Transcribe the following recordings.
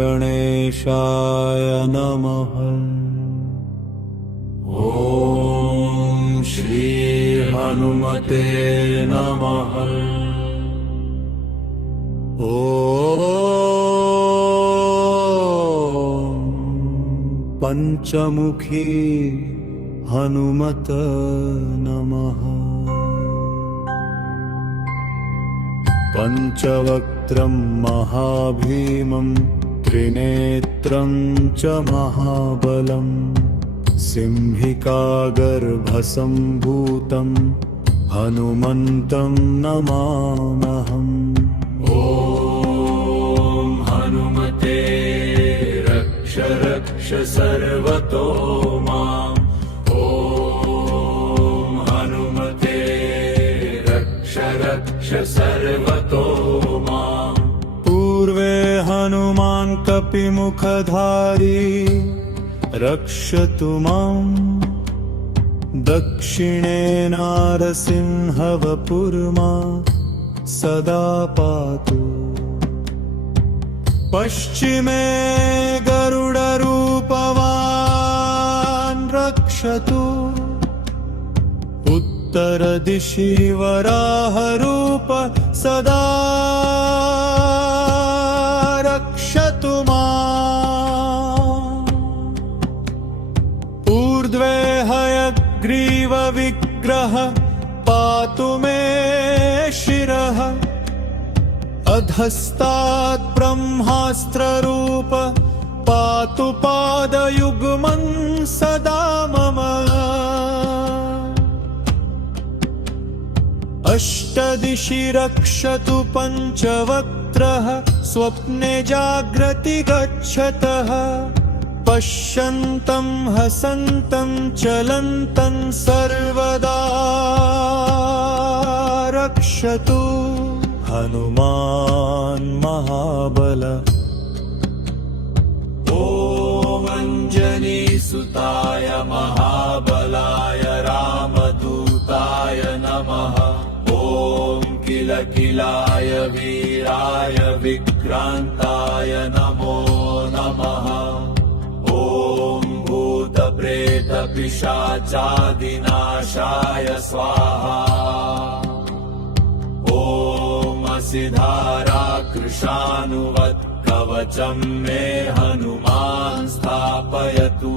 गणेशाय नमः। ॐ श्री हनुमते नमः। ॐ पंचमुखी हनुमत नमः। पंचवक्त्रं महाभीमं त्रिनेत्रं च महाबलं सिंहिकागर्भसम्भूतं हनुमन्तं नमाम्यहम्। ॐ हनुमते रक्ष रक्ष सर्वतो माम्। ॐ हनुमते रक्ष रक्ष सर्वतो माम्। पूर्वे हनुमान् कपिमुखधारी रक्षतु माम्। दक्षिणे नारसिंहवपुर्मा सदा पातु। पश्चिमे गरुडरूपवान् रक्षतु। उत्तरदिशि वराहरूप सदा रक्षतु माम्। ऊर्ध्वे हयग्रीवविग्रह पातु मे शिरः। अधस्तात् ब्रह्मास्त्ररूप पातु पादयुग्मं सदा मम। अष्टदिशि रक्षतु पञ्चवक्त्रः स्वप्ने जाग्रति गच्छतः। पश्यन्तं हसन्तं चलन्तं सर्वदा रक्षतु हनुमान् महाबल। ॐ अञ्जनीसुताय महाबलाय रामदूताय नमः। ॐ किलकिलाय वीराय विक्रान्ताय नमो नमः। ॐ भूतप्रेतपिशाचादिनाशाय स्वाहा। सिद्धाराकृशानुवत् कवचं मे हनुमान् स्थापयतु।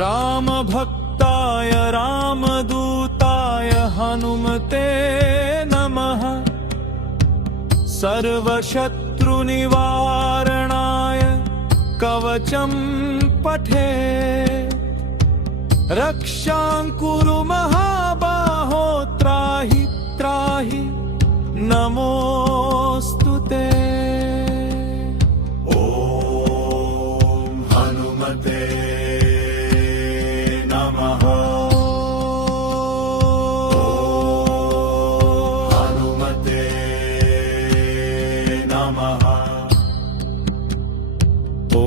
रामभक्ताय रामदूताय हनुमते नमः। सर्वशत्रुनिवारणाय कवचं पठे। रक्षां कुरु महाबाहो त्राहि त्राहि नमोऽस्तु ते। ॐ हनुमते नमः। हनुमते नमः। ॐ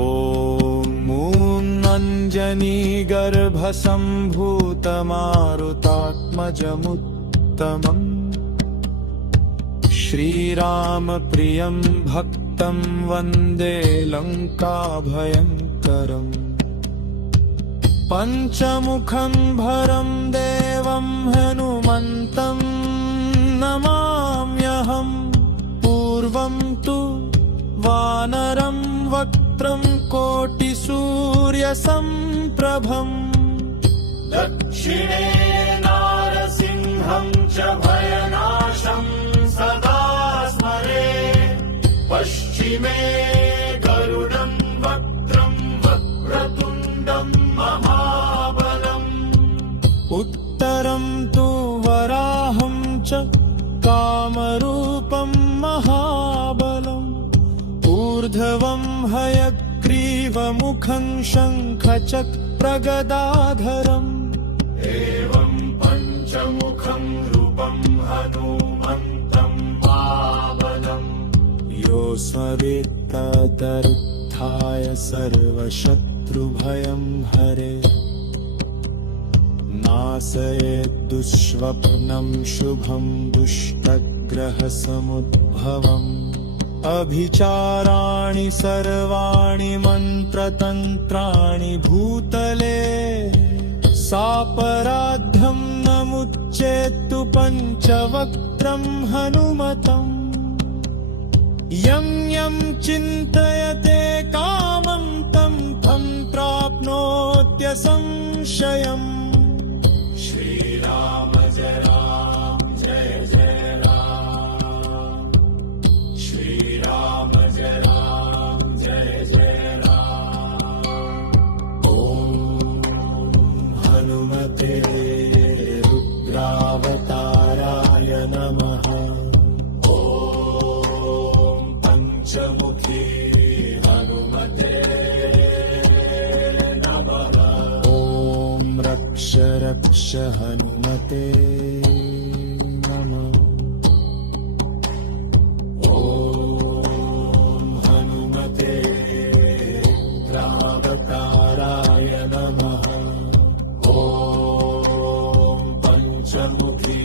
अञ्जनीगर्भसम्भूतमारुतात्मजमुत्तमम् श्रीरामप्रियं भक्तं वन्दे लङ्काभयङ्करम्। पञ्चमुखं भरं देवं हनुमन्तं नमाम्यहम्। पूर्वं तु वानरं वक्त्रं कोटिसूर्यसम्प्रभम्। दक्षिणे नारसिंहं च भयनाशं सदा स्मरे। पश्चिमे गरुडं वक्त्रं वक्रतुण्डं महाबलम्। उत्तरं तु वराहं च कामरूपं महाबलम्। ऊर्ध्वं हयग्रीवमुखं शङ्खचक्रगदाधरम्। एवं पञ्चमुखं रूपं हनुमन्तं महाबलम्। यो स्मरेत्तदर्थाय सर्वशत्रुभयं हरे। नाशयेत् दुःस्वप्नं शुभं दुष्टग्रहसमुद्भवम्। अभिचाराणि सर्वाणि मन्त्रतन्त्राणि भूतले सापराध्यं न मुच्येत्तु पञ्चवक्त्रं हनुमतम् यं यं चिन्तयते कामं तं तं प्राप्नोत्यसंशयम् श्रीराम जय राम जय जय राम श्रीराम जय राम जय जय राम ॐ हनुमते रुद्रावताराय नमः पंचमुखी हनुमते नमः ॐ रक्ष रक्ष हनुमते नमः ॐ हनुमते रुद्रावताराय नमः ॐ पंचमुखी